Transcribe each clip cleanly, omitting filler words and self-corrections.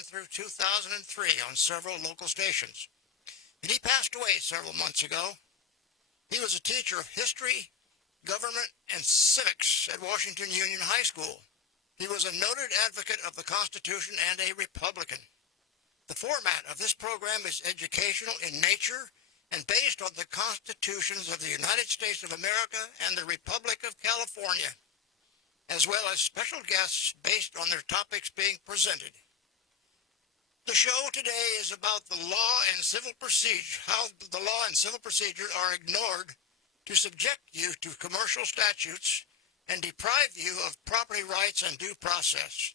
through 2003 on several local stations. And he passed away several months ago. He was a teacher of history, government, and civics at Washington Union High School. He was a noted advocate of the Constitution and a Republican. The format of this program is educational in nature and based on the constitutions of the United States of America and the Republic of California, as well as special guests based on their topics being presented. The show today is about the law and civil procedure, how the law and civil procedure are ignored to subject you to commercial statutes and deprive you of property rights and due process.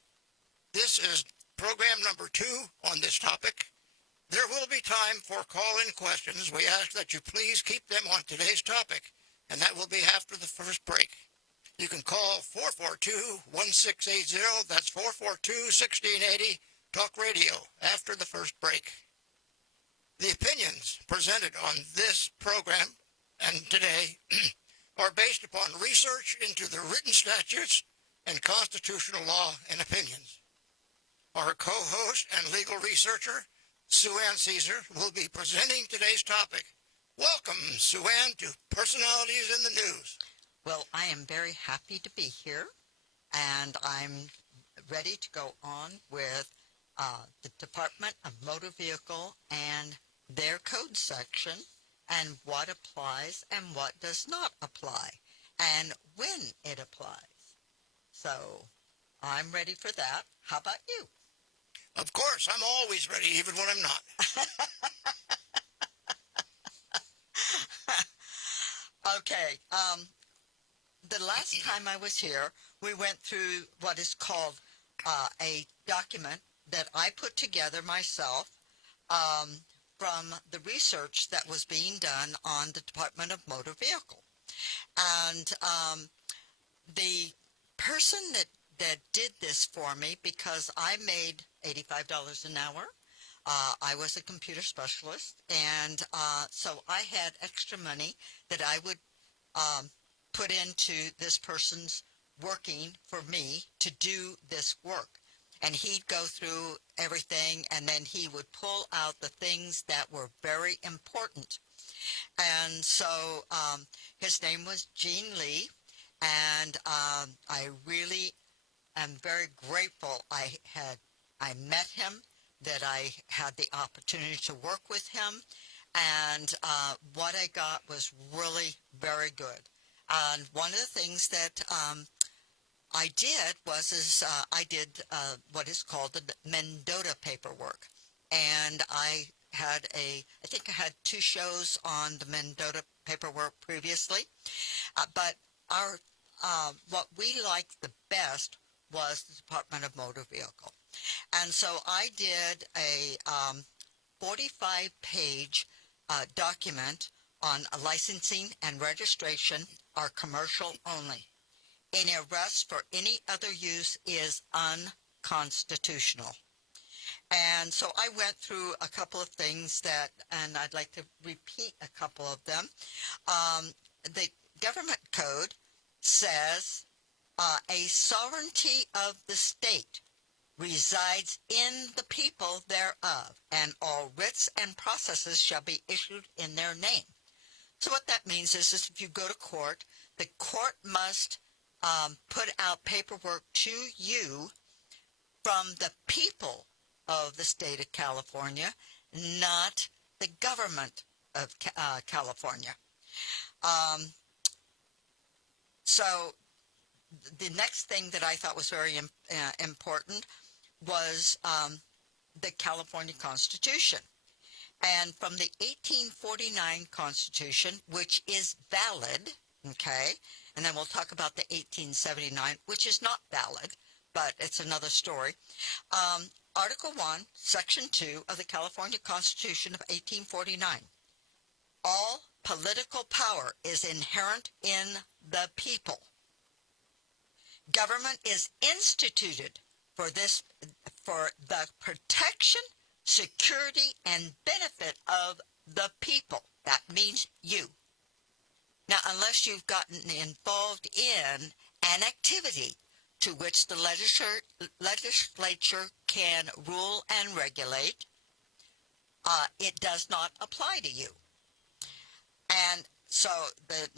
This is program number 2 on this topic. There will be time for call-in questions. We ask that you please keep them on today's topic, and that will be after the first break. You can call 442-1680, that's 442-1680, Talk Radio, after the first break. The opinions presented on this program and today are based upon research into the written statutes and constitutional law and opinions. Our co-host and legal researcher, Sue Ann Caesar, will be presenting today's topic. Welcome, Sue Ann, to Personalities in the News. Well, I am very happy to be here, and I'm ready to go on with the Department of Motor Vehicle and their code section, and what applies and what does not apply, and when it applies. So, I'm ready for that. How about you? Of course, I'm always ready, even when I'm not. Okay, the last time I was here, we went through what is called a document that I put together myself from the research that was being done on the Department of Motor Vehicle. And the person that did this for me, because I made $85 an hour, I was a computer specialist, and so I had extra money that I would put into this person's working for me to do this work. And he'd go through everything, and then he would pull out the things that were very important. And so his name was Gene Lee, and I really am very grateful I met him, that I had the opportunity to work with him, and what I got was really very good. And one of the things that I did I did what is called the Mendota paperwork, and I think I had 2 shows on the Mendota paperwork previously, but what we liked the best was the Department of Motor Vehicle. And so I did a 45-page document on licensing and registration are commercial only. Any arrest for any other use is unconstitutional. And so I went through a couple of things and I'd like to repeat a couple of them. The government code says a sovereignty of the state resides in the people thereof, and all writs and processes shall be issued in their name. So what that means is if you go to court, the court must put out paperwork to you from the people of the state of California, not the government of California. So the next thing that I thought was very important was the California Constitution. And from the 1849 Constitution, which is valid, okay, and then we'll talk about the 1879, which is not valid, but it's another story. Article 1, Section 2 of the California Constitution of 1849. All political power is inherent in the people. Government is instituted for the protection, security, and benefit of the people. That means you. Now, unless you've gotten involved in an activity to which the legislature can rule and regulate, it does not apply to you. And so the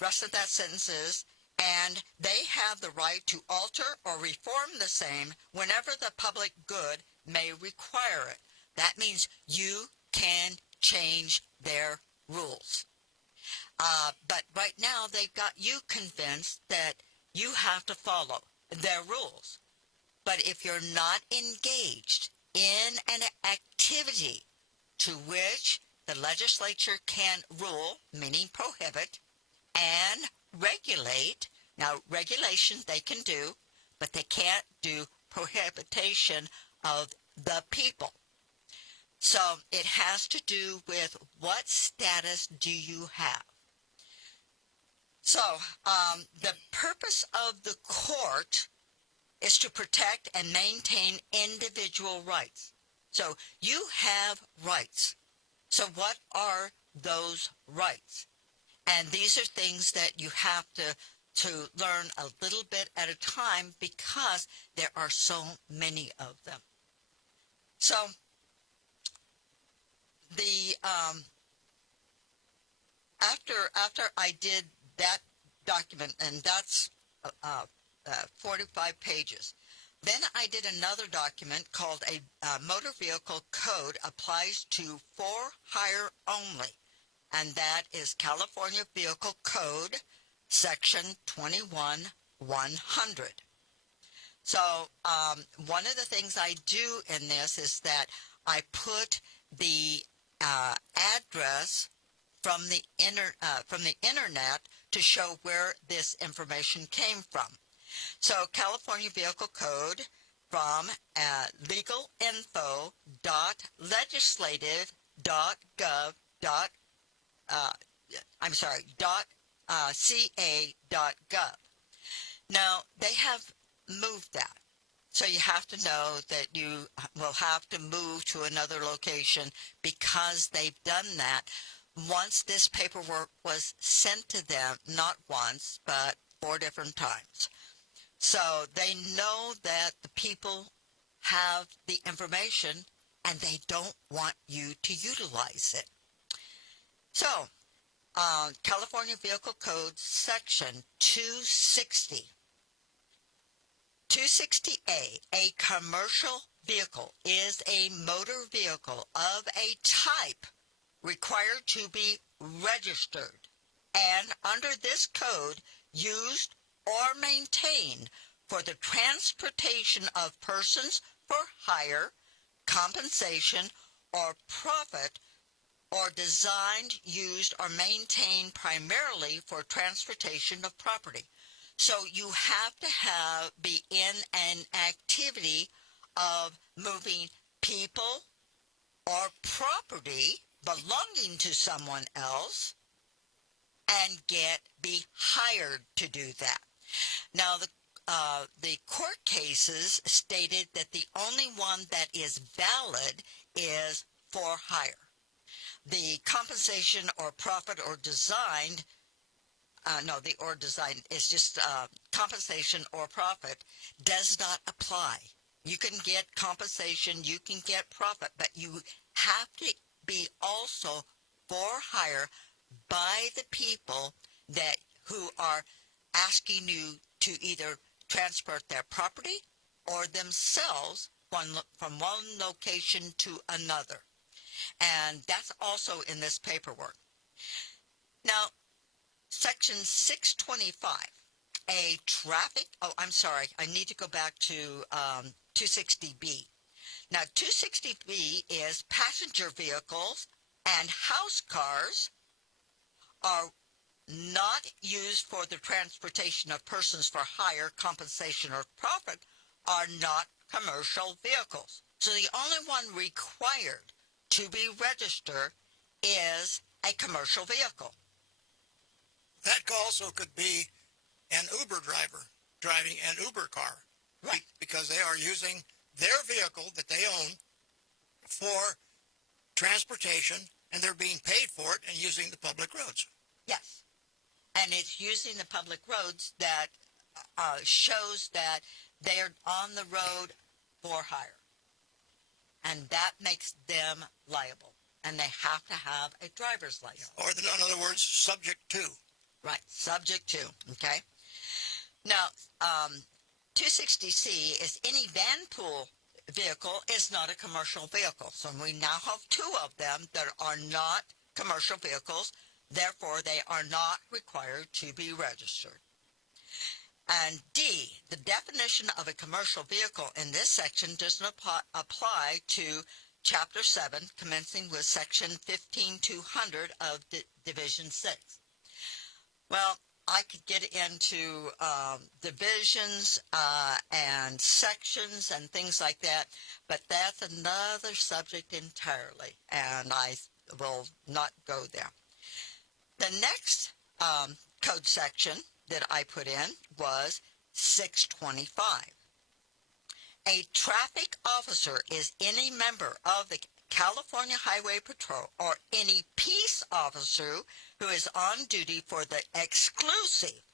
rest of that sentence is, and they have the right to alter or reform the same whenever the public good may require it. That means you can change their rules. But right now they've got you convinced that you have to follow their rules. But if you're not engaged in an activity to which the legislature can rule, meaning prohibit, and regulate, now regulation they can do, but they can't do prohibition of the people. So it has to do with what status do you have. So the purpose of the court is to protect and maintain individual rights. So you have rights. So what are those rights? And these are things that you have to learn a little bit at a time because there are so many of them. So the after I did that document, and that's 45 pages, then I did another document called a Motor Vehicle Code Applies to For Hire Only, and that is California Vehicle Code Section 21100. So one of the things I do in this is that I put the address from the internet to show where this information came from. So California Vehicle Code from ca.gov. Now they have moved that. So you have to know that you will have to move to another location because they've done that once this paperwork was sent to them, not once, but 4 different times. So they know that the people have the information and they don't want you to utilize it. So California Vehicle Code Section 260. 260A, a commercial vehicle is a motor vehicle of a type required to be registered and under this code used or maintained for the transportation of persons for hire, compensation, or profit, or designed, used, or maintained primarily for transportation of property. So you have to be in an activity of moving people or property belonging to someone else and be hired to do that. Now, the court cases stated that the only one that is valid is for hire. The compensation or profit or designed the or design is just compensation or profit does not apply. You can get compensation, you can get profit, but you have to be also for hire by the people who are asking you to either transport their property or themselves from one location to another. And that's also in this paperwork. Now, Section 625, I need to go back to 260B. Now, 260B is passenger vehicles and house cars are not used for the transportation of persons for hire, compensation, or profit are not commercial vehicles. So the only one required to be registered is a commercial vehicle. That also could be an Uber driver driving an Uber car. Right. Because they are using their vehicle that they own for transportation, and they're being paid for it and using the public roads. Yes. And it's using the public roads that shows that they're on the road for hire. And that makes them liable. And they have to have a driver's license. Or, in other words, subject to. Right, subject to, okay? Now, 260C is any van pool vehicle is not a commercial vehicle. So we now have two of them that are not commercial vehicles. Therefore, they are not required to be registered. And D, the definition of a commercial vehicle in this section does not apply to Chapter 7, commencing with Section 15200 of Division 6. Well, I could get into divisions and sections and things like that, but that's another subject entirely, and I will not go there. The next code section that I put in was 625. A traffic officer is any member of the California Highway Patrol or any peace officer who is on duty for the exclusive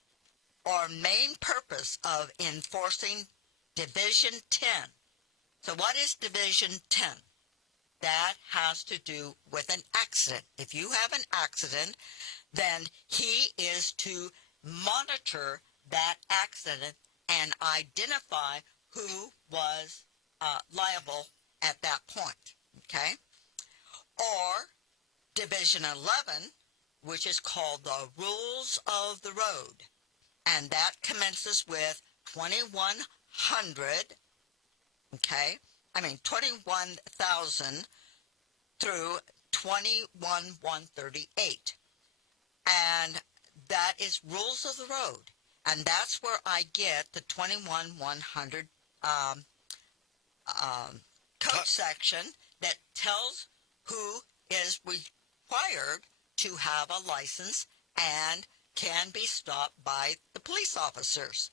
or main purpose of enforcing Division 10. So what is Division 10? That has to do with an accident. If you have an accident, then he is to monitor that accident and identify who was liable at that point, okay? Or Division 11, which is called the Rules of the Road, and that commences with 2100, okay? 21,000 through 21,138. And that is Rules of the Road. And that's where I get the 21,100 code section that tells who is required to have a license and can be stopped by the police officers.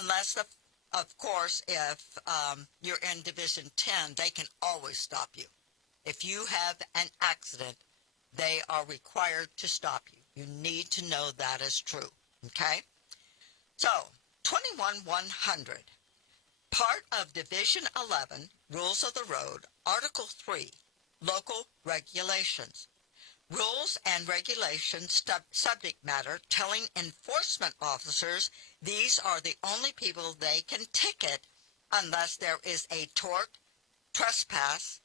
Unless, of course, if you're in Division 10, they can always stop you. If you have an accident, they are required to stop you. You need to know that is true, okay? So, 21,100, part of Division 11, Rules of the Road, Article 3, Local Regulations. Rules and regulations subject matter telling enforcement officers these are the only people they can ticket unless there is a tort, trespass,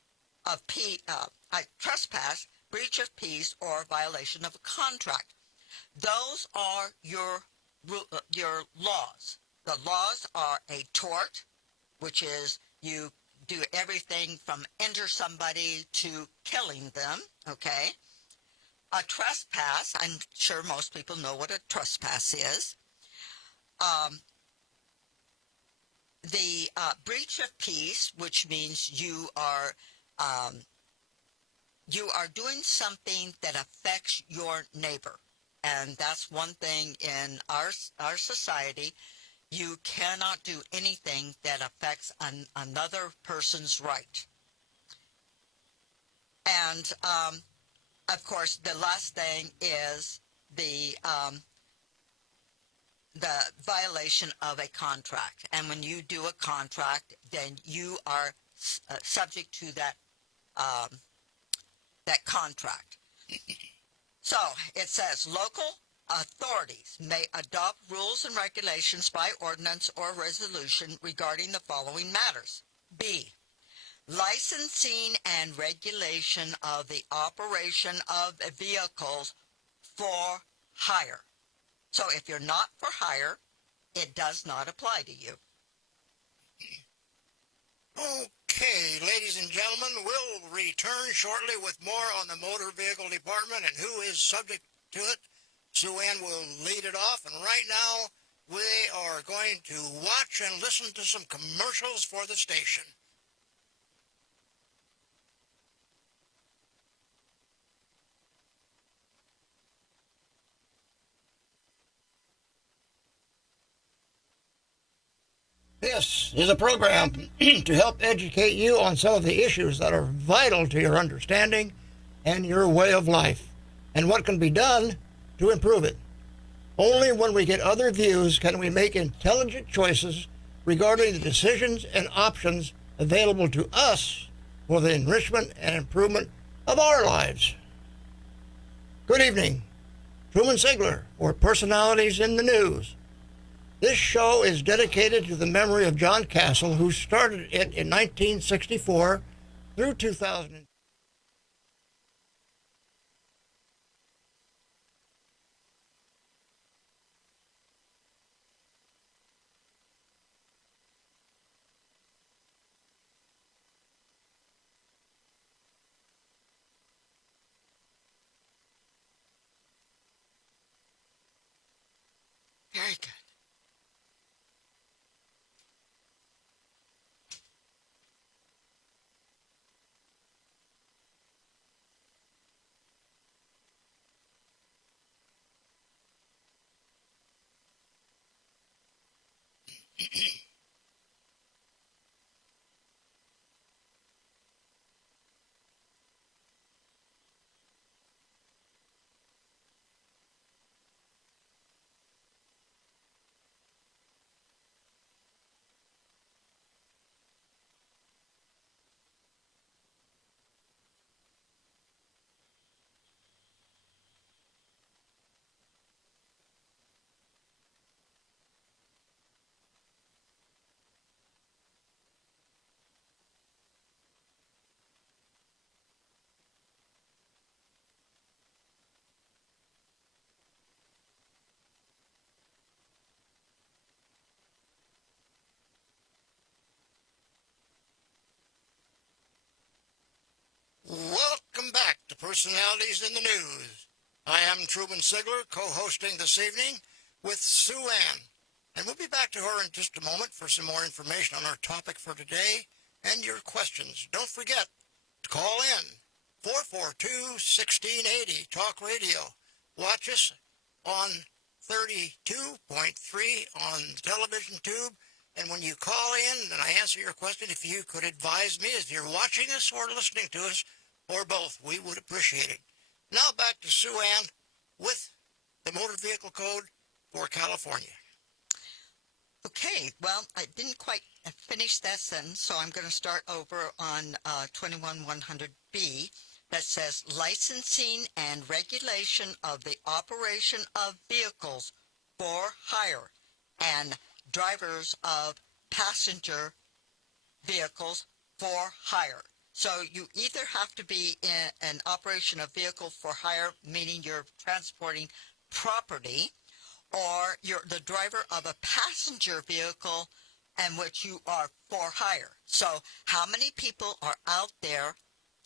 breach of peace, or violation of a contract. Those are your laws. The laws are a tort, which is you do everything from injure somebody to killing them, okay? A trespass, I'm sure most people know what a trespass is. The breach of peace, which means you are doing something that affects your neighbor. And that's one thing in our society. You cannot do anything that affects another person's right. And, of course, the last thing is the violation of a contract. And when you do a contract, then you are subject to that contract. So it says local authorities may adopt rules and regulations by ordinance or resolution regarding the following matters. B, licensing and regulation of the operation of vehicles for hire. So if you're not for hire, it does not apply to you. Okay, ladies and gentlemen, we'll return shortly with more on the Motor Vehicle Department and who is subject to it. Sue Ann will lead it off, and right now we are going to watch and listen to some commercials for the station. This is a program to help educate you on some of the issues that are vital to your understanding and your way of life, and what can be done to improve it. Only when we get other views can we make intelligent choices regarding the decisions and options available to us for the enrichment and improvement of our lives. Good evening. Truman Sigler for Personalities in the News. This show is dedicated to the memory of John Castle, who started it in 1964 through 2000. Very good. Welcome back to Personalities in the News. I am Truman Sigler, co-hosting this evening with Sue Ann. And we'll be back to her in just a moment for some more information on our topic for today and your questions. Don't forget to call in 442-1680 Talk Radio. Watch us on 32.3 on the television tube. And when you call in and I answer your question, if you could advise me if you're watching us or listening to us, or both, we would appreciate it. Now back to Sue Ann with the Motor Vehicle Code for California. Okay, well, I didn't quite finish that sentence, so I'm going to start over on 21100B that says licensing and regulation of the operation of vehicles for hire and drivers of passenger vehicles for hire. So you either have to be in an operation of vehicle for hire, meaning you're transporting property, or you're the driver of a passenger vehicle in which you are for hire. So how many people are out there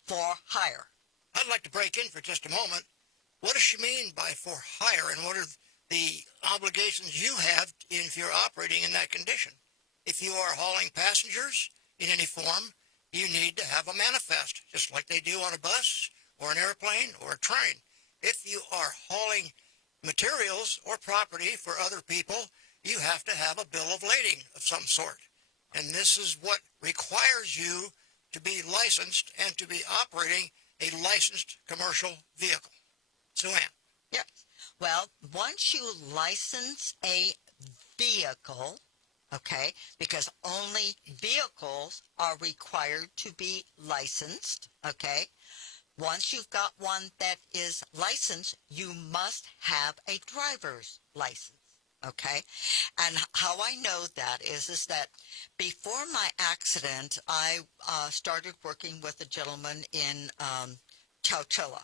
for hire? I'd like to break in for just a moment. What does she mean by for hire, and what are the obligations you have if you're operating in that condition? If you are hauling passengers in any form, you need to have a manifest, just like they do on a bus or an airplane or a train. If you are hauling materials or property for other people, you have to have a bill of lading of some sort. And this is what requires you to be licensed and to be operating a licensed commercial vehicle. Sue Ann. Yes. Well, once you license a vehicle, okay, because only vehicles are required to be licensed, okay, once you've got one that is licensed, you must have a driver's license. Okay, and how I know that is that before my accident, I started working with a gentleman in Chowchilla,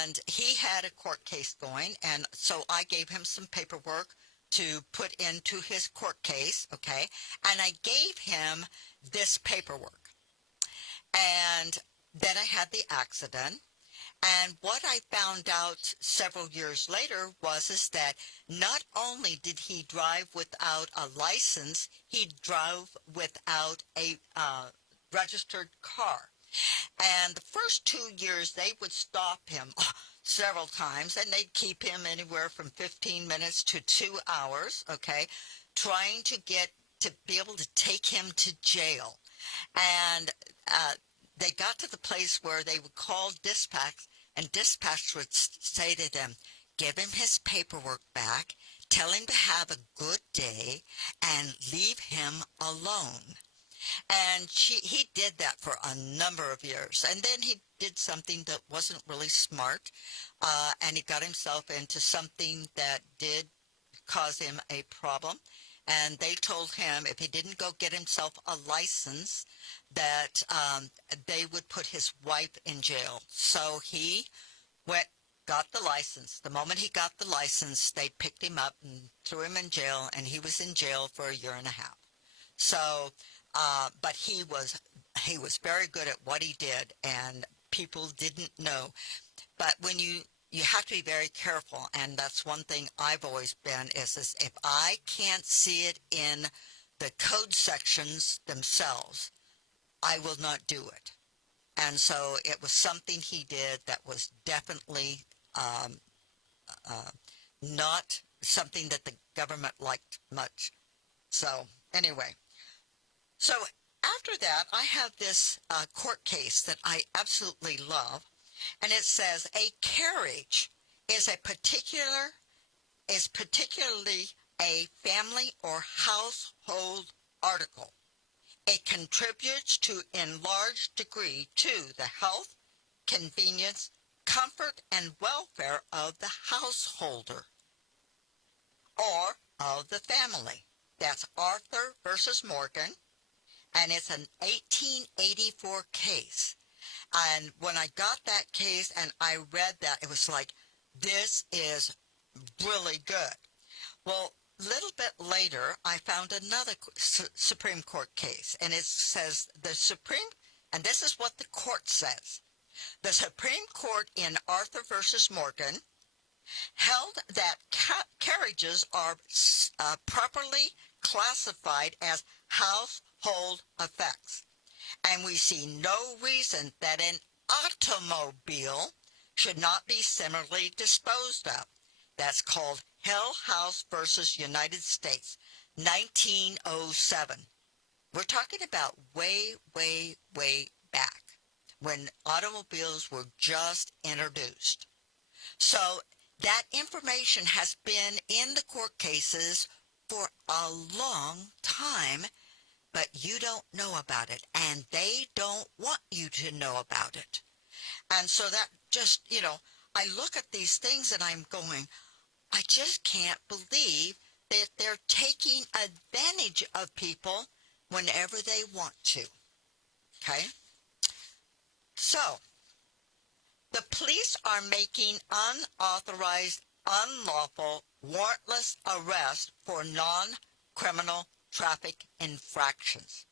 and he had a court case going, and so I gave him some paperwork to put into his court case, okay, and I gave him this paperwork, and then I had the accident. And what I found out several years later is that not only did he drive without a license, he drove without a registered car. And the first 2 years, they would stop him several times, and they'd keep him anywhere from 15 minutes to 2 hours, okay, trying to be able to take him to jail. And they got to the place where they would call dispatch, and dispatch would say to them, give him his paperwork back, tell him to have a good day, and leave him alone. And he did that for a number of years. And then he did something that wasn't really smart. And he got himself into something that did cause him a problem. And they told him if he didn't go get himself a license, that they would put his wife in jail. So he went, got the license. The moment he got the license, they picked him up and threw him in jail, and he was in jail for a year and a half. So, but he was very good at what he did, and people didn't know. But when you have to be very careful, and that's one thing I've always been, is if I can't see it in the code sections themselves, I will not do it. And so it was something he did that was definitely not something that the government liked much. So anyway, so after that, I have this court case that I absolutely love, and it says a carriage is particularly a family or household article. It contributes to in large degree to the health, convenience, comfort, and welfare of the householder or of the family. That's Arthur versus Morgan, and it's an 1884 case. And when I got that case and I read that, it was like, this is really good. Well, a little bit later, I found another Supreme Court case, and it says and this is what the court says. The Supreme Court in Arthur versus Morgan held that carriages are properly classified as household effects, and we see no reason that an automobile should not be similarly disposed of. That's called Hill House versus United States, 1907. We're talking about way, way, way back when automobiles were just introduced. So that information has been in the court cases for a long time, but you don't know about it, and they don't want you to know about it. And so that just, I look at these things and I'm going, I just can't believe that they're taking advantage of people whenever they want to. Okay? So, the police are making unauthorized, unlawful, warrantless arrests for non-criminal traffic infractions.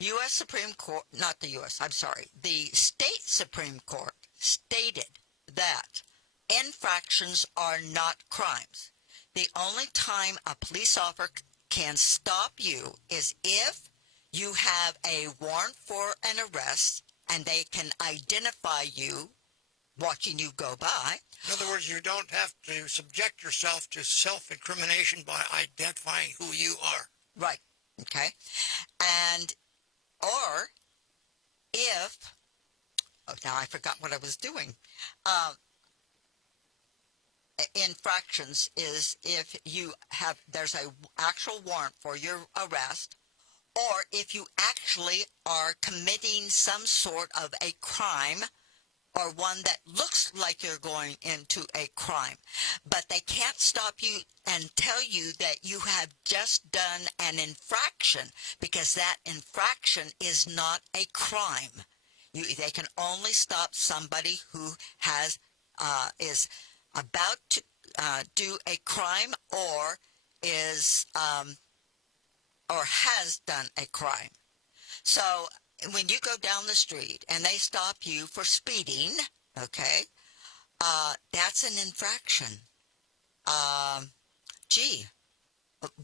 U.S. Supreme Court, not the U.S., I'm sorry, the state Supreme Court stated that infractions are not crimes. The only time a police officer can stop you is if you have a warrant for an arrest and they can identify you watching you go by. In other words, you don't have to subject yourself to self-incrimination by identifying who you are. Right. Okay. And, or if, now I forgot what I was doing. Infractions is if there's a actual warrant for your arrest, or if you actually are committing some sort of a crime, or one that looks like you're going into a crime. But they can't stop you and tell you that you have just done an infraction, because that infraction is not a crime. They can only stop somebody who is about to do a crime or has done a crime. So when you go down the street and they stop you for speeding, okay, that's an infraction.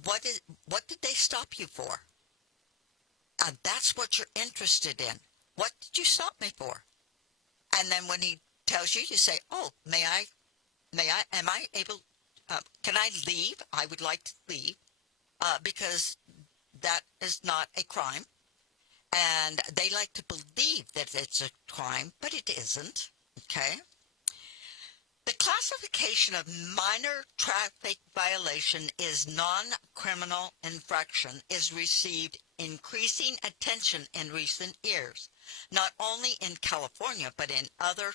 What did they stop you for? That's what you're interested in. What did you stop me for? And then when he tells you, you say, oh, am I able, can I leave? I would like to leave, because that is not a crime. And they like to believe that it's a crime, but it isn't, okay? The classification of minor traffic violation is non-criminal infraction is received increasing attention in recent years, not only in California but in other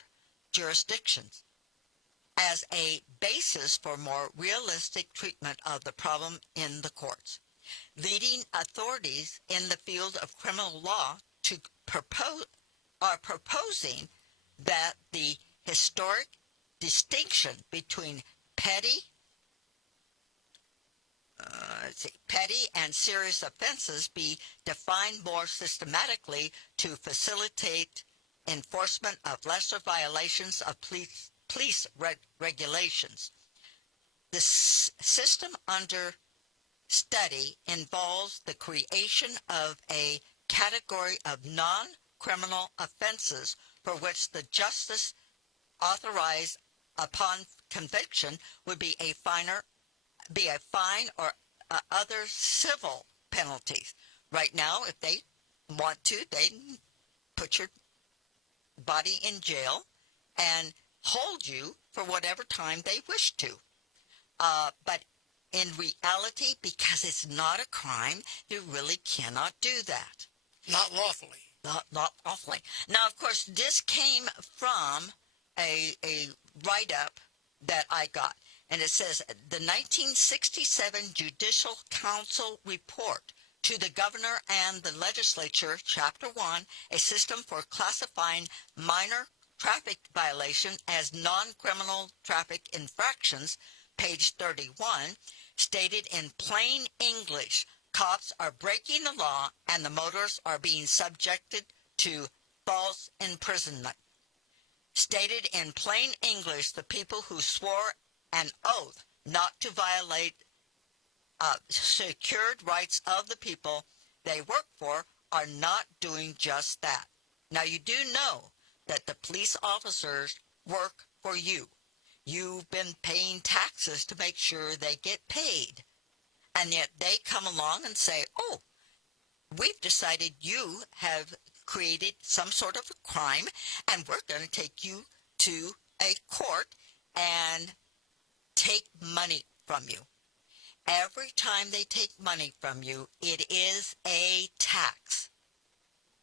jurisdictions, as a basis for more realistic treatment of the problem in the courts. Leading authorities in the field of criminal law are proposing that the historic distinction between petty and serious offenses be defined more systematically to facilitate enforcement of lesser violations of police regulations. The system under study involves the creation of a category of non-criminal offenses for which the justice authorized upon conviction would be a fine or other civil penalties. Right now, if they want to, they can put your body in jail and hold you for whatever time they wish to. But in reality, because it's not a crime, you really cannot do that. Not lawfully. Not lawfully. Now, of course, this came from a write-up that I got. And it says, the 1967 Judicial Council report to the governor and the legislature, Chapter 1, a system for classifying minor traffic violation as non-criminal traffic infractions, page 31, stated in plain English, cops are breaking the law and the motorists are being subjected to false imprisonment. Stated in plain English, the people who swore an oath not to violate secured rights of the people they work for are not doing just that. Now, you do know that the police officers work for you. You've been paying taxes to make sure they get paid. And yet they come along and say, oh, we've decided you have created some sort of a crime, and we're going to take you to a court and take money from you. Every time they take money from you, it is a tax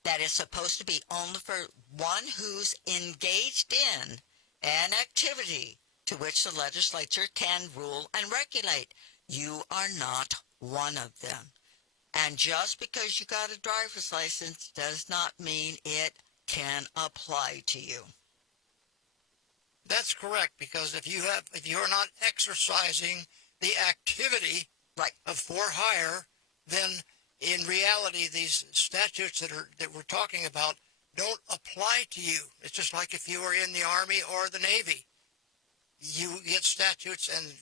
that is supposed to be only for one who's engaged in an activity to which the legislature can rule and regulate. You are not one of them. And just because you got a driver's license does not mean it can apply to you. That's correct, because if you're not exercising the activity right of for hire, then in reality these statutes that we're talking about don't apply to you. It's just like if you were in the Army or the Navy. You get statutes and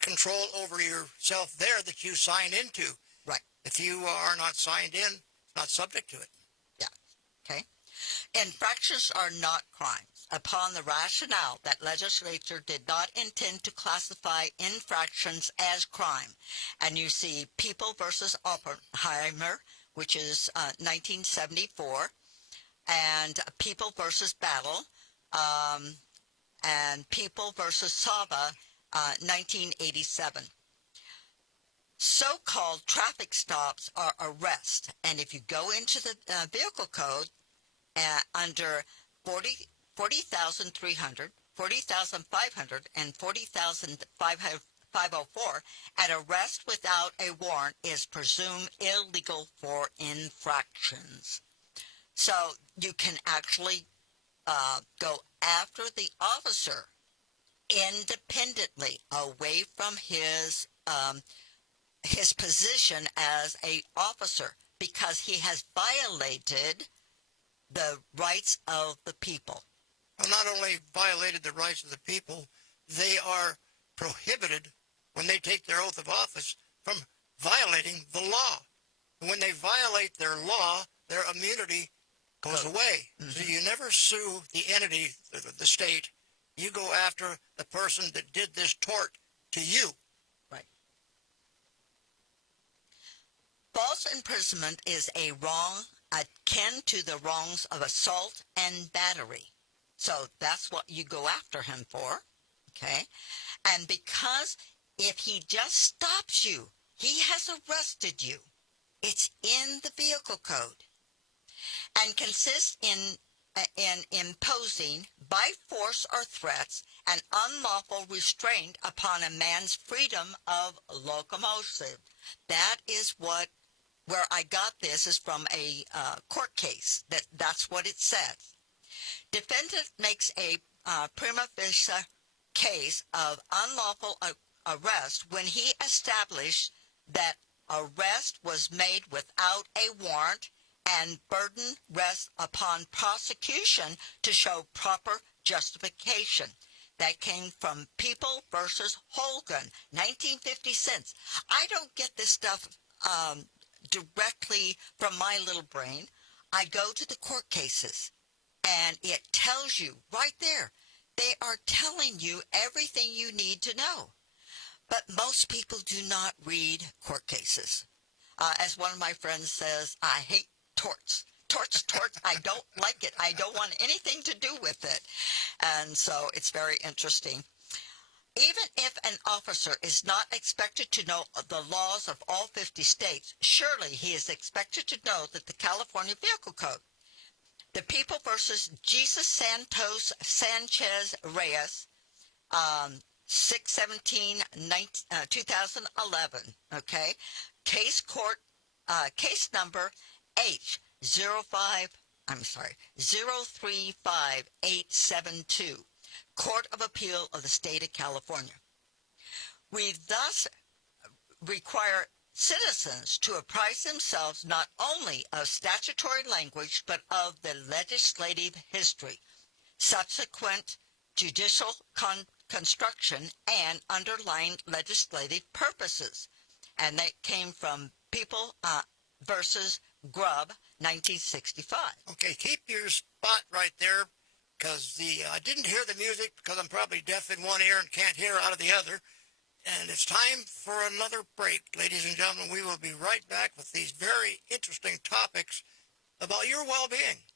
control over yourself there that you sign into. Right. If you are not signed in, not subject to it. Yeah. Okay. Infractions are not crimes upon the rationale that legislature did not intend to classify infractions as crime. And you see People versus Oppenheimer, which is 1974, and People versus Battle, and People versus Sava, 1987. So-called traffic stops are arrests, and if you go into the vehicle code under 40,300, 40,500, and 40,504, an arrest without a warrant is presumed illegal for infractions. So you can actually go after the officer independently, away from his position as a officer, because he has violated the rights of the people. Well, not only violated the rights of the people, they are prohibited, when they take their oath of office, from violating the law. And when they violate their law, their immunity goes away. Mm-hmm. So you never sue the entity, the state. You go after the person that did this tort to you. Right. False imprisonment is a wrong akin to the wrongs of assault and battery. So that's what you go after him for. Okay. And because if he just stops you, he has arrested you. It's in the vehicle code and consists in imposing by force or threats an unlawful restraint upon a man's freedom of locomotion. That is where I got this is from a court case. That's what it says. Defendant makes a prima facie case of unlawful arrest when he established that arrest was made without a warrant and burden rests upon prosecution to show proper justification. That came from People versus Holgun, 1956. I don't get this stuff directly from my little brain. I go to the court cases, and it tells you right there. They are telling you everything you need to know. But most people do not read court cases. As one of my friends says, I hate torts. Torts, I don't like it. I don't want anything to do with it. And so it's very interesting. Even if an officer is not expected to know the laws of all 50 states, surely he is expected to know that the California Vehicle Code, the People versus Jesus Santos Sanchez Reyes, 6/17/2011. Okay, case number H035872, Court of Appeal of the State of California. We thus require citizens to apprise themselves not only of statutory language but of the legislative history, subsequent judicial construction, and underlying legislative purposes. And that came from People versus Grubb, 1965. Okay, keep your spot right there, because I didn't hear the music because I'm probably deaf in one ear and can't hear out of the other. And it's time for another break. Ladies and gentlemen, we will be right back with these very interesting topics about your well-being.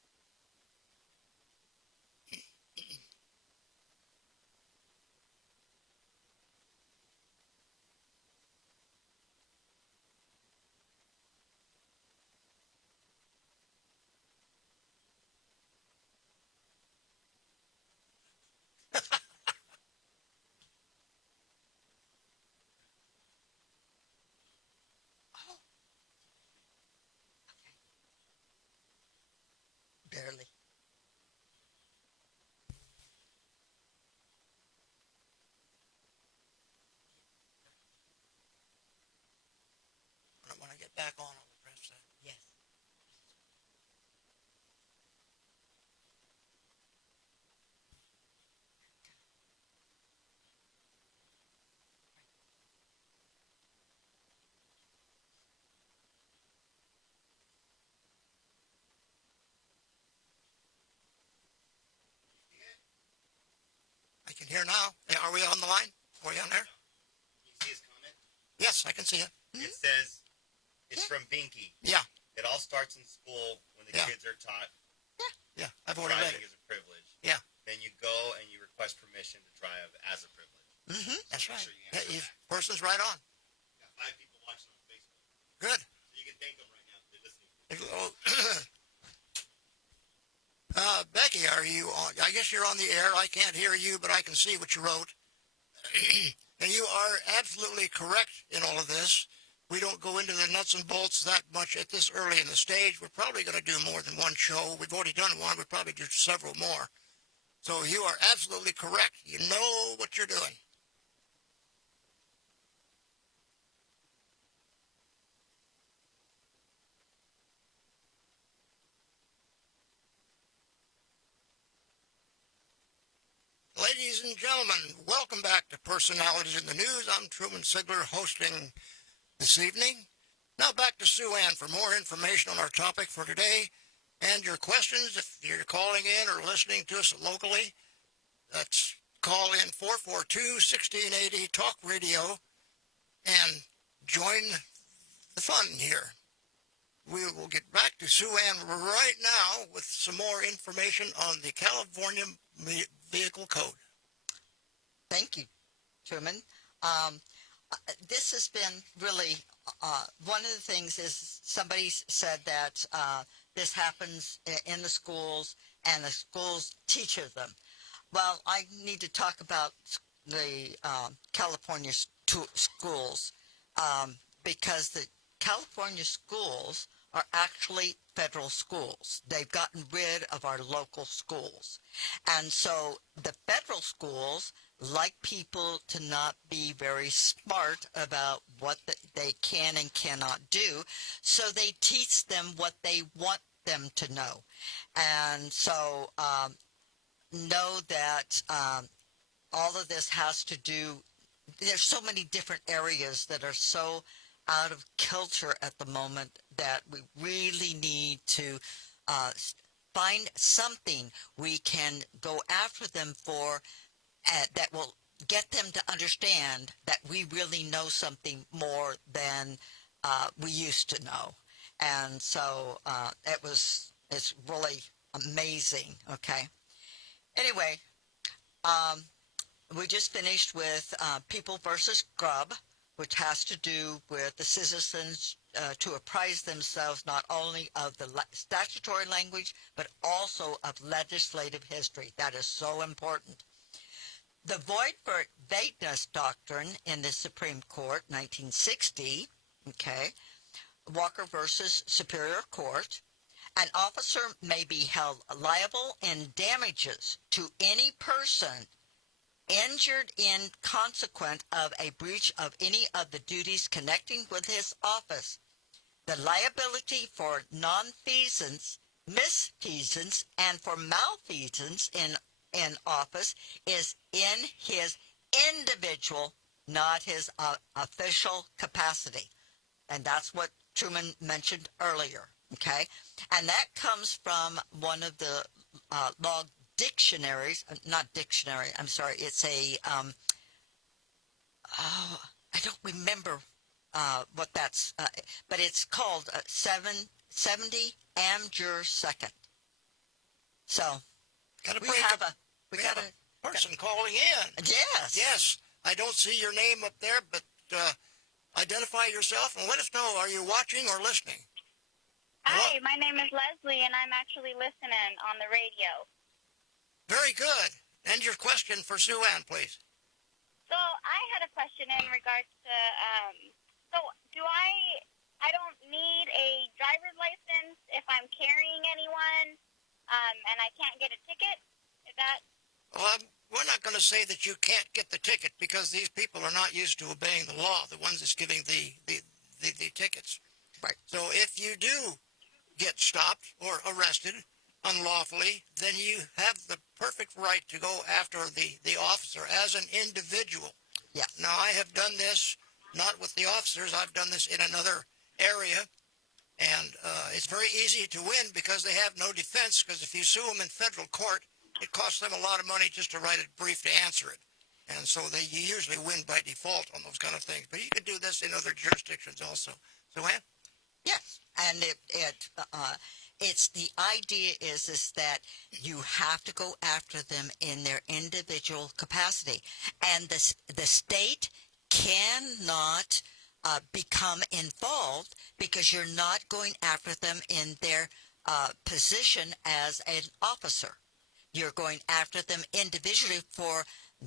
Barely. When I get back on, I'll press that. Yes. I can hear now. Are we on the line? Are we on there? Can you see his comment? Yes, I can see it. It says, it's from Binky. Yeah. It all starts in school when the Yeah. kids are taught Yeah, I've already read driving it. is a privilege. Yeah. Then you go and you request permission to drive as a privilege. Mm-hmm. That's Make right. sure you answer That that. person's right on. Got 5 people watching on Facebook. Good. So you can thank them right now if they're listening. Becky, are you on? I guess you're on the air. I can't hear you, but I can see what you wrote. And you are absolutely correct in all of this. We don't go into the nuts and bolts that much at this early in the stage. We're probably going to do more than one show. We've already done one. We'll probably do several more. So you are absolutely correct. You know what you're doing. Ladies and gentlemen, welcome back to Personalities in the News. I'm Truman Sigler hosting this evening. Now back to Sue Ann for more information on our topic for today and your questions. If you're calling in or listening to us locally, let's call in 442-1680 Talk Radio and join the fun here. we will get back to Sue Ann right now with some more information on the California Vehicle Code. Thank you, Truman. This has been really one of the things is somebody said that this happens in the schools and the schools teach them. Well, I need to talk about the California schools because the California schools are actually federal schools. They've gotten rid of our local schools. And so the federal schools like people to not be very smart about what they can and cannot do. So they teach them what they want them to know. And so know that all of this has to do, there's so many different areas that are so out of kilter at the moment that we really need to find something we can go after them for that will get them to understand that we really know something more than we used to know. And so it's really amazing, okay? Anyway, we just finished with People versus Scrub, which has to do with the citizens to apprise themselves not only of the statutory language, but also of legislative history. That is so important. The void for vagueness doctrine in the Supreme Court, 1960, okay, Walker versus Superior Court, an officer may be held liable in damages to any person injured in consequence of a breach of any of the duties connecting with his office. The liability for nonfeasance, misfeasance, and for malfeasance in office is in his individual, not his official capacity. And that's what Truman mentioned earlier, okay? And that comes from one of the law dictionaries, not dictionary, I'm sorry, it's a, I don't remember what that's, but it's called 770 Amjur Second. So, we have a person calling in. Yes. Yes. I don't see your name up there, but identify yourself and let us know, are you watching or listening? Hi, my name is Leslie, and I'm actually listening on the radio. Very good. And your question for Sue Ann, please. So I had a question in regards to, so I don't need a driver's license if I'm carrying anyone, and I can't get a ticket? Is that? Well, we're not going to say that you can't get the ticket because these people are not used to obeying the law, the ones that's giving the tickets. Right. So if you do get stopped or arrested unlawfully, then you have the perfect right to go after the officer as an individual. Yes. Now, I have done this not with the officers. I've done this in another area, and it's very easy to win because they have no defense, because if you sue them in federal court, it costs them a lot of money just to write a brief to answer it. And so you usually win by default on those kind of things. But you can do this in other jurisdictions also. So, Ann? Yes, and it's the idea is that you have to go after them in their individual capacity, and the state cannot become involved because you're not going after them in their position as an officer. You're going after them individually for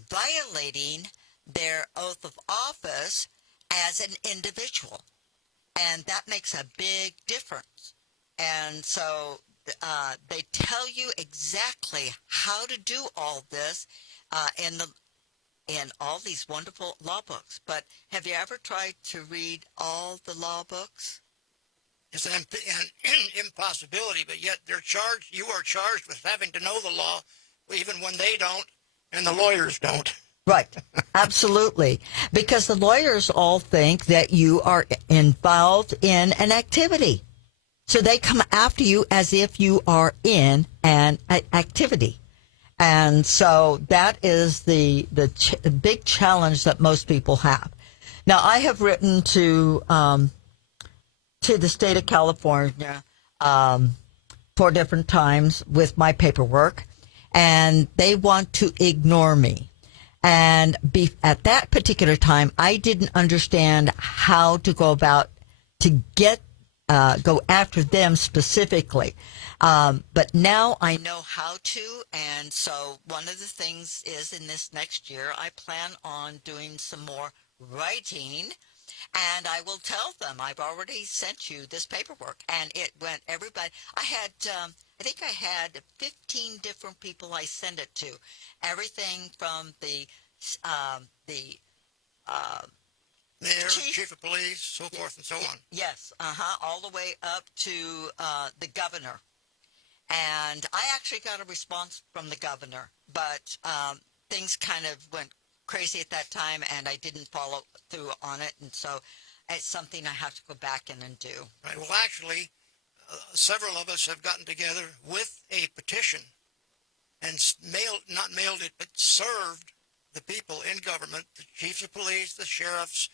violating their oath of office as an individual. And that makes a big difference. And so they tell you exactly how to do all this in all these wonderful law books. But have you ever tried to read all the law books? It's an impossibility, but yet you are charged with having to know the law, even when they don't, and the lawyers don't. Right, absolutely. Because the lawyers all think that you are involved in an activity. So they come after you as if you are in an activity. And so that is the big challenge that most people have. Now, I have written to to the state of California 4 different times with my paperwork, and they want to ignore me. And at that particular time, I didn't understand how to go about to go after them specifically. But now I know how to, and so one of the things is in this next year, I plan on doing some more writing, and I will tell them I've already sent you this paperwork, and it went everybody. I think I had 15 different people I sent it to, everything from the Mayor, Chief- chief of police, so forth and so on. Yes, all the way up to the governor. And I actually got a response from the governor, but things kind of went crazy at that time, and I didn't follow through on it, and so it's something I have to go back in and do. Right. Well, actually, several of us have gotten together with a petition and not mailed it, but served the people in government, the chiefs of police, the sheriffs,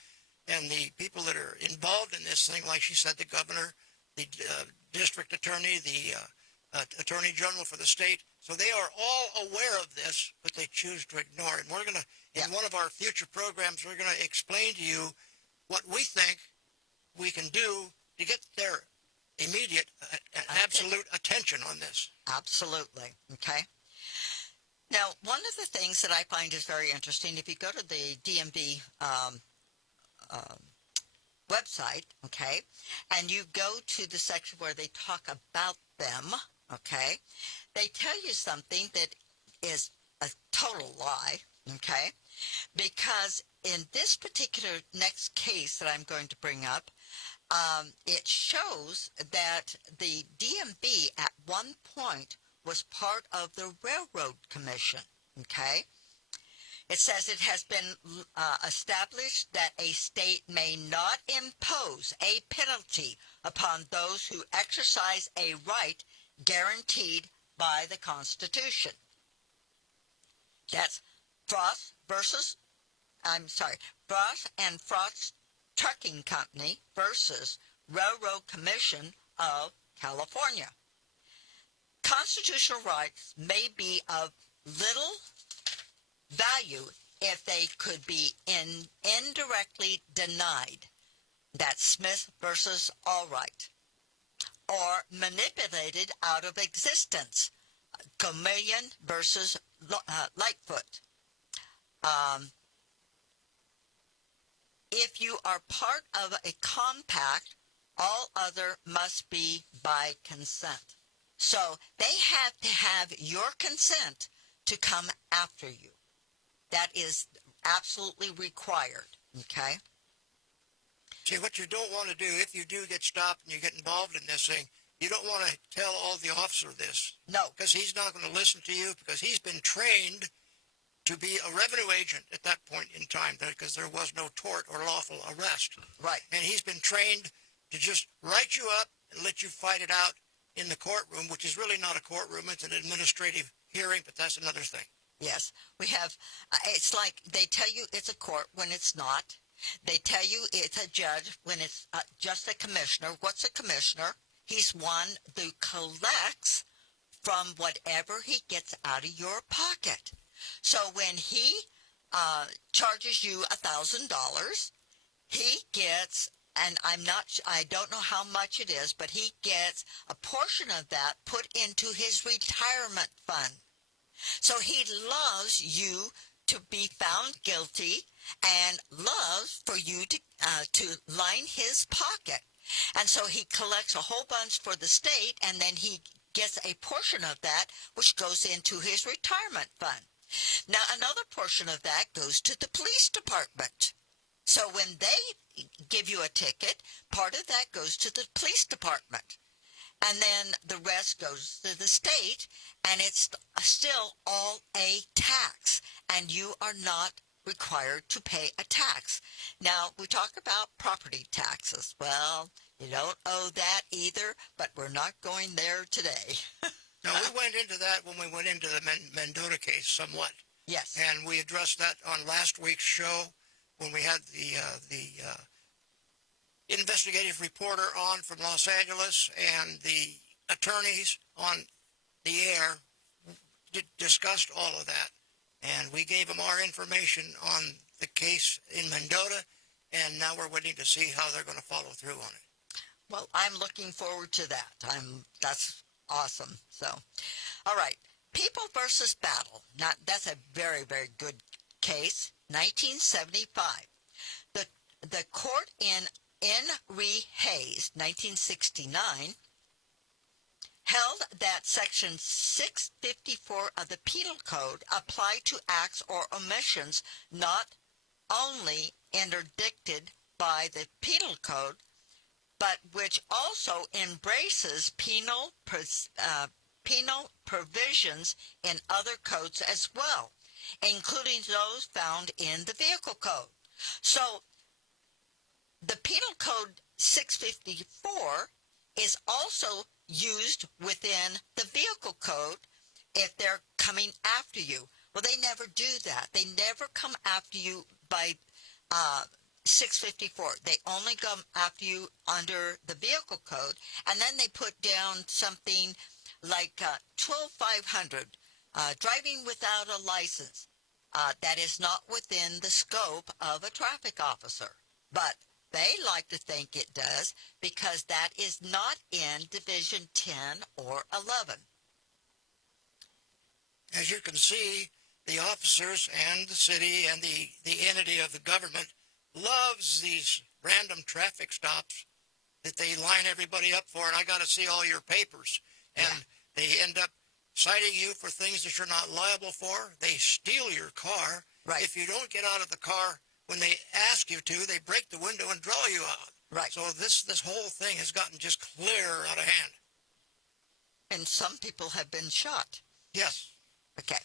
and the people that are involved in this thing, like she said, the governor, the district attorney, the attorney general for the state. So they are all aware of this, but they choose to ignore it. And we're going to, in one of our future programs, we're going to explain to you what we think we can do to get their immediate and absolute attention on this. Absolutely. Okay. Now, one of the things that I find is very interesting, if you go to the DMV website, okay, and you go to the section where they talk about them, okay, they tell you something that is a total lie, okay, because in this particular next case that I'm going to bring up, it shows that the DMV at one point was part of the Railroad Commission, okay? It says it has been established that a state may not impose a penalty upon those who exercise a right guaranteed by the Constitution. That's Frost and Frost Trucking Company versus Railroad Commission of California. Constitutional rights may be of little value if they could be indirectly denied. That's Smith versus Allwright. Or manipulated out of existence. Chameleon versus Lightfoot. If you are part of a compact, all other must be by consent. So they have to have your consent to come after you. That is absolutely required, okay? See, what you don't want to do, if you do get stopped and you get involved in this thing, you don't want to tell all the officer this. No. Because he's not going to listen to you, because he's been trained to be a revenue agent at that point in time, because there was no tort or lawful arrest. Right. And he's been trained to just write you up and let you fight it out in the courtroom, which is really not a courtroom. It's an administrative hearing, but that's another thing. Yes. We have, it's like they tell you it's a court when it's not. They tell you it's a judge when it's just a commissioner. What's a commissioner? He's one who collects from whatever he gets out of your pocket. So when he charges you $1,000, he gets, and I don't know how much it is, but he gets a portion of that put into his retirement fund. So he loves you to be found guilty and loves for you to line his pocket. And so he collects a whole bunch for the state, and then he gets a portion of that, which goes into his retirement fund. Now, another portion of that goes to the police department. So when they give you a ticket, part of that goes to the police department. And then the rest goes to the state, and it's still all a tax, and you are not required to pay a tax. Now, we talk about property taxes. Well, you don't owe that either, but we're not going there today. Now, we went into that when we went into the Mendota case somewhat. Yes. And we addressed that on last week's show when we had the investigative reporter on from Los Angeles and the attorneys on the air discussed all of that. And we gave them our information on the case in Mendota, and now we're waiting to see how they're going to follow through on it. Well, I'm looking forward to that. That's awesome. So, all right. People versus Battle. Now, that's a very, very good case. 1975. The court in Henry Hayes, 1969, held that Section 654 of the Penal Code applied to acts or omissions not only interdicted by the Penal Code, but which also embraces penal provisions in other codes as well, including those found in the Vehicle Code. So, the Penal Code 654 is also used within the Vehicle Code if they're coming after you. Well, they never do that. They never come after you by 654. They only come after you under the Vehicle Code, and then they put down something like 12500, driving without a license. That is not within the scope of a traffic officer, but they like to think it does because that is not in Division 10 or 11. As you can see, the officers and the city and the entity of the government loves these random traffic stops that they line everybody up for, and I got to see all your papers. And they end up citing you for things that you're not liable for. They steal your car. Right. If you don't get out of the car when they ask you to, they break the window and draw you out. Right. So this whole thing has gotten just clear out of hand. And some people have been shot. Yes. Okay.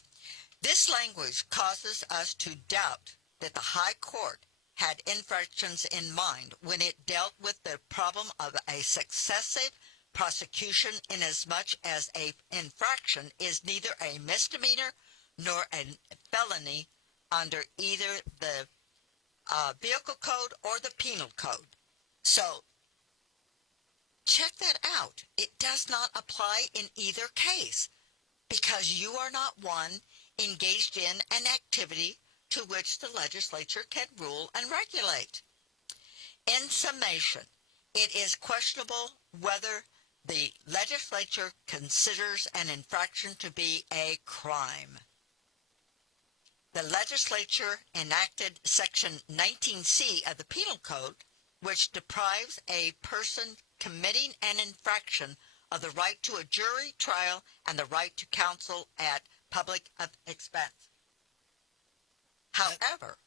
This language causes us to doubt that the High Court had infractions in mind when it dealt with the problem of a successive prosecution, inasmuch as a infraction is neither a misdemeanor nor a felony under either the Vehicle Code or the Penal Code. So, check that out. It does not apply in either case because you are not one engaged in an activity to which the legislature can rule and regulate. In summation, it is questionable whether the legislature considers an infraction to be a crime. The legislature enacted Section 19C of the Penal Code, which deprives a person committing an infraction of the right to a jury trial and the right to counsel at public expense. However,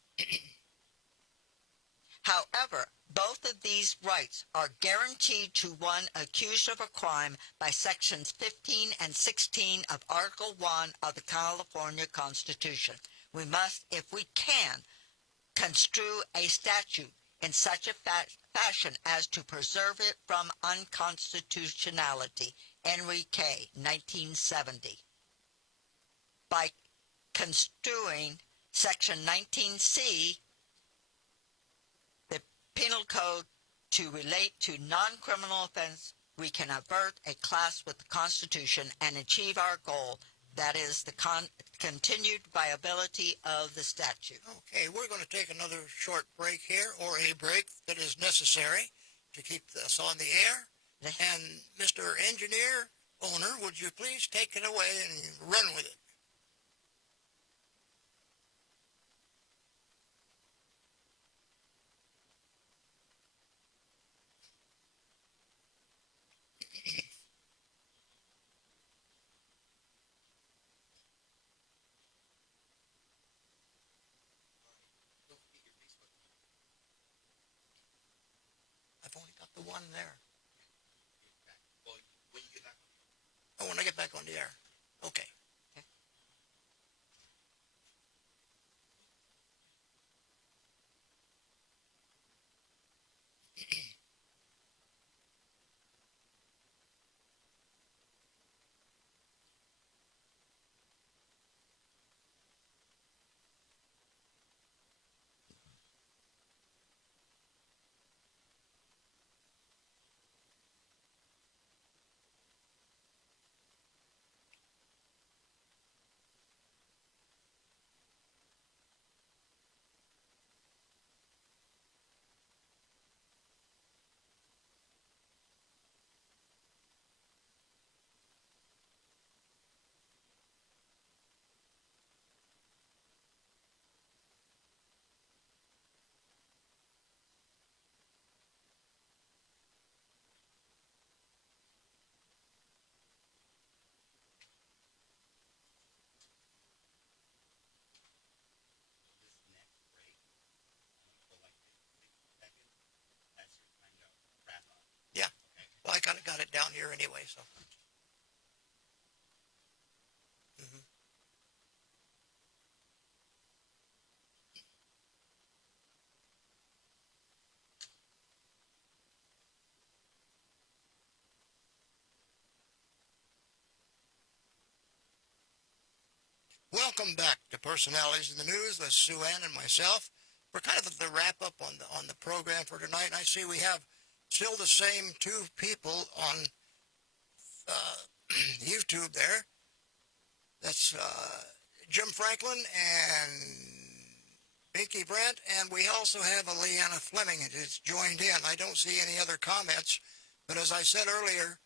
both of these rights are guaranteed to one accused of a crime by Sections 15 and 16 of Article 1 of the California Constitution. We must, if we can, construe a statute in such a fashion as to preserve it from unconstitutionality. Henry K., 1970. By construing Section 19C, the Penal Code, to relate to non-criminal offense, we can avert a clash with the Constitution and achieve our goal, that is the continued viability of the statute. Okay, we're going to take another short break here, or a break that is necessary to keep us on the air. And Mr. Engineer Owner, would you please take it away and run with it? I've only got the one there. Well, when you get back. Oh, when I get back on the air. Okay. here anyway, so. Mhm. Welcome back to Personalities in the News with Sue Ann and myself. We're kind of at the wrap up on the program for tonight, and I see we have still the same two people on YouTube there. That's Jim Franklin and Binky Brent, and we also have Leanna Fleming that's joined in. I don't see any other comments, but as I said earlier,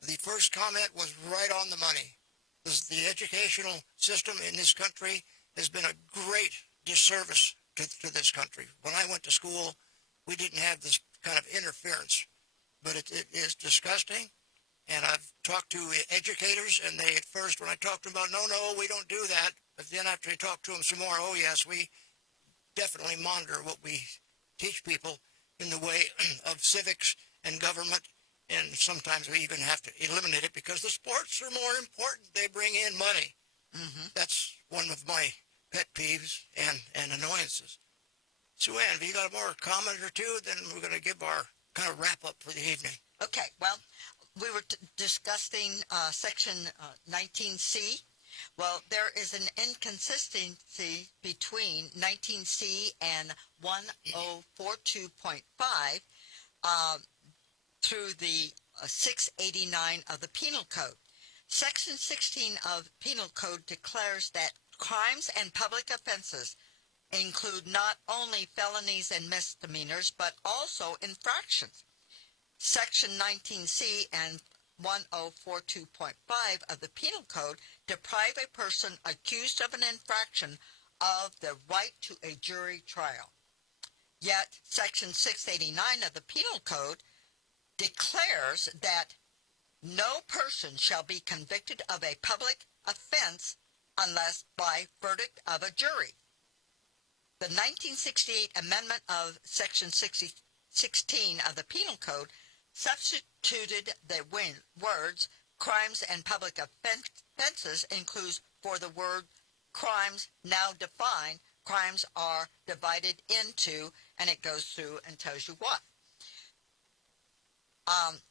the first comment was right on the money. The educational system in this country has been a great disservice to this country. When I went to school, we didn't have this kind of interference, but it is disgusting. And I've talked to educators, and they at first, when I talked to them about, no, we don't do that, but then after I talked to them some more, oh yes, we definitely monitor what we teach people in the way of civics and government, and sometimes we even have to eliminate it because the sports are more important. They bring in money. Mm-hmm. That's one of my pet peeves and annoyances. Sue Ann, have you got a more comment or two? Then we're going to give our kind of wrap up for the evening. Okay, well, we were discussing Section 19C. Well, there is an inconsistency between 19C and 1042.5 through the 689 of the Penal Code. Section 16 of Penal Code declares that crimes and public offenses include not only felonies and misdemeanors, but also infractions. Section 19C and 1042.5 of the Penal Code deprive a person accused of an infraction of the right to a jury trial. Yet, Section 689 of the Penal Code declares that no person shall be convicted of a public offense unless by verdict of a jury. The 1968 amendment of Section 16 of the Penal Code substituted the words crimes and public offenses includes for the word crimes now defined. Crimes are divided into, and it goes through and tells you what.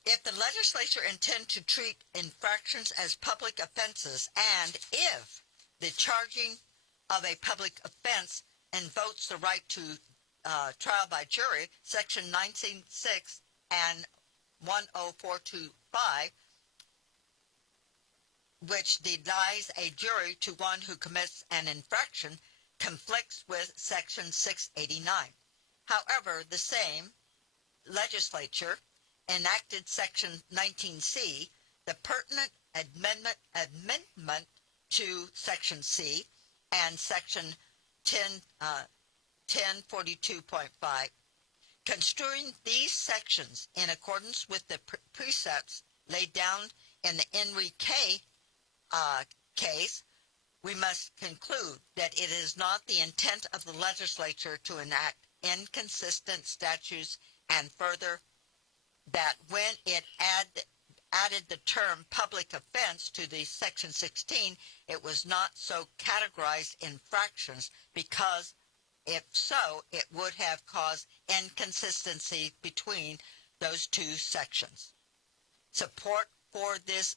If the legislature intend to treat infractions as public offenses, and if the charging of a public offense invokes the right to trial by jury, Section 19.6 and 10425, which denies a jury to one who commits an infraction, conflicts with Section 689. However, the same legislature enacted Section 19C, the pertinent amendment to Section C and Section 1042.5, construing these sections in accordance with the precepts laid down in the Henry K. Case, we must conclude that it is not the intent of the legislature to enact inconsistent statutes, and further, that when it added the term public offense to the Section 16, it was not so categorized infractions, because if so, it would have caused inconsistency between those two sections. Support for this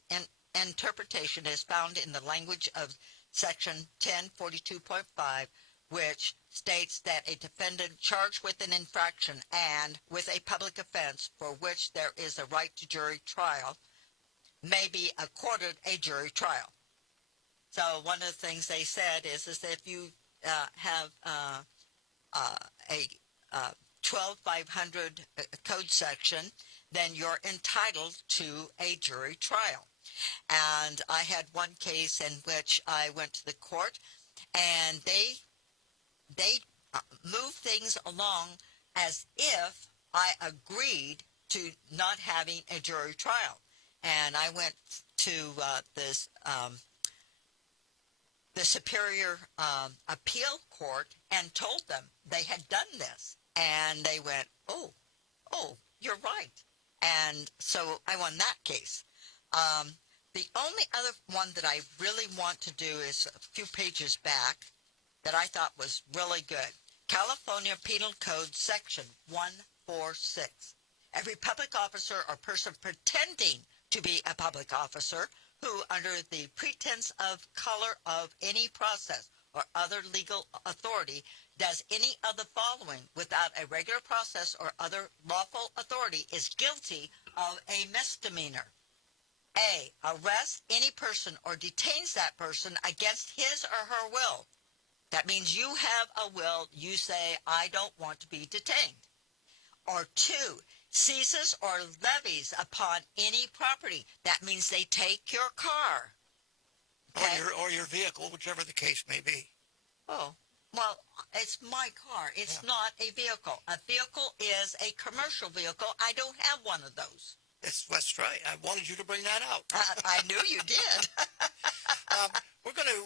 interpretation is found in the language of Section 1042.5, which states that a defendant charged with an infraction and with a public offense for which there is a right to jury trial may be accorded a jury trial. So one of the things they said is that if you have a 12500 code section, then you're entitled to a jury trial. And I had one case in which I went to the court, and they moved things along as if I agreed to not having a jury trial. And I went to the Superior Appeal Court and told them they had done this. And they went, oh, you're right. And so I won that case. The only other one that I really want to do is a few pages back that I thought was really good. California Penal Code Section 146. Every public officer or person pretending to be a public officer who, under the pretense of color of any process or other legal authority, does any of the following without a regular process or other lawful authority is guilty of a misdemeanor. A. Arrests any person or detains that person against his or her will. That means you have a will. You say, I don't want to be detained. Or 2. Seizes or levies upon any property. That means they take your car. Okay? Or your vehicle, whichever the case may be. Oh, well, it's my car. It's not a vehicle. A vehicle is a commercial vehicle. I don't have one of those. That's right. I wanted you to bring that out. I knew you did. We're going to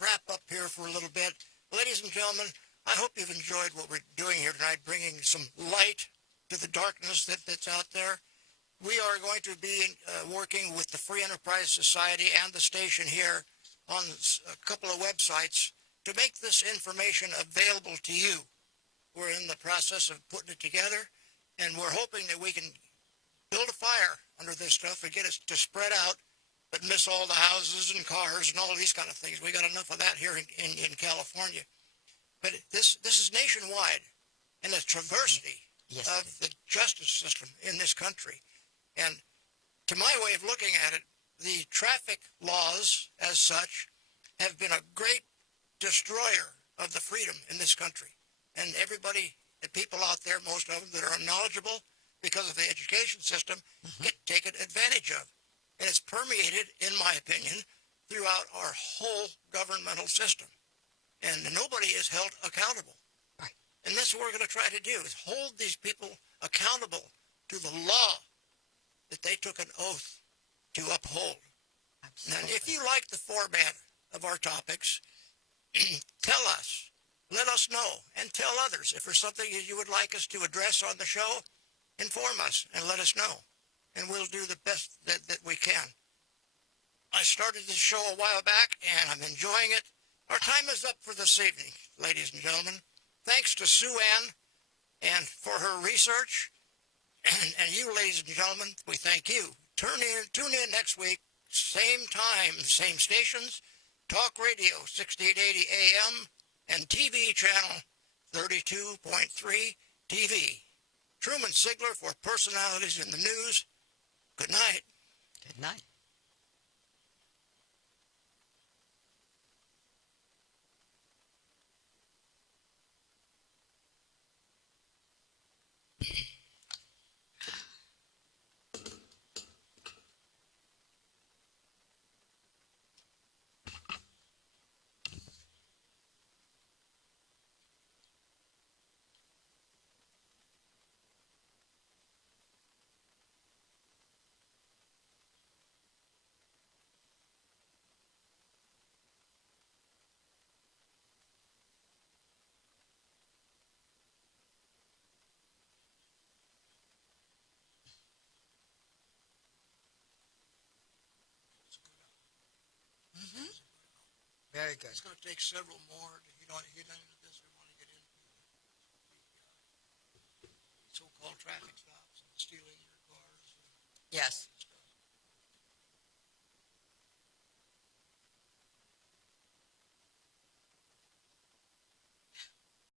wrap up here for a little bit. Ladies and gentlemen, I hope you've enjoyed what we're doing here tonight, bringing some light to the darkness that's out there. We are going to be working with the Free Enterprise Society and the station here on a couple of websites to make this information available to you. We're in the process of putting it together, and we're hoping that we can build a fire under this stuff and get it to spread out, but miss all the houses and cars and all these kind of things. We got enough of that here in California. But this is nationwide, and the traversity of the justice system in this country. And to my way of looking at it, the traffic laws as such have been a great destroyer of the freedom in this country. And everybody, the people out there, most of them that are knowledgeable because of the education system, get taken advantage of. And it's permeated, in my opinion, throughout our whole governmental system. And nobody is held accountable. Right. And that's what we're going to try to do, is hold these people accountable to the law that they took an oath to uphold. Absolutely. And if you like the format of our topics, tell us. Let us know, and tell others. If there's something you would like us to address on the show, inform us and let us know. And we'll do the best that we can. I started this show a while back, and I'm enjoying it. Our time is up for this evening, ladies and gentlemen. Thanks to Sue Ann and for her research. And you, ladies and gentlemen, we thank you. Tune in next week, same time, same stations, Talk Radio 6880 AM and TV channel 32.3 TV. Truman Sigler for Personalities in the News. Good night. Good night. Very good. It's going to take several more to get into this. We want to get into the so-called traffic stops and stealing your cars. Yes.